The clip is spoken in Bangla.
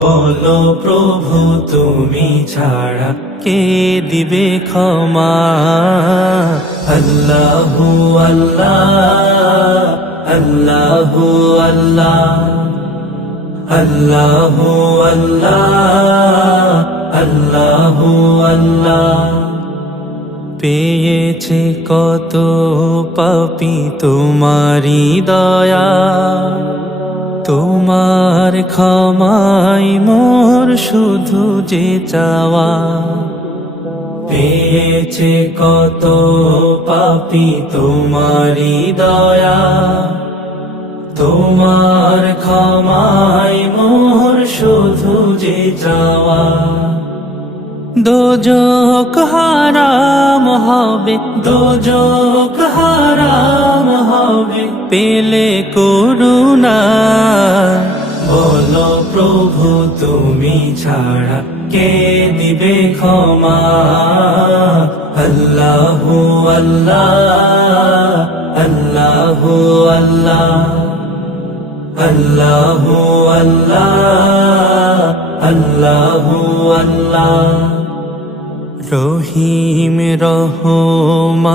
বলো প্রভু তুমি ছাড়া কে দিবে ক্ষমা। আল্লাহু আল্লাহ আল্লাহু আল্লাহ আল্লাহু আল্লাহ আল্লাহু আল্লাহ। পেয়েছে কত পাপী তোমারি দয়া, তোমার ক্ষমাই মোর শুধু যে চাওয়া। পেয়েছে কত পাপী তোমারি দয়া, তোমার ক্ষমাই মোর শুধু যে চাওয়া। দোজখ হারাম হবে, দোজখ হারাম হবে পেলে করুণা। বলো প্রভু তুমি ছাড়া কে দিবে ক্ষমা। আল্লাহু আল্লাহ আল্লাহু আল্লাহ আল্লাহু আল্লাহ আল্লাহু আল্লাহ। রহিম রহমান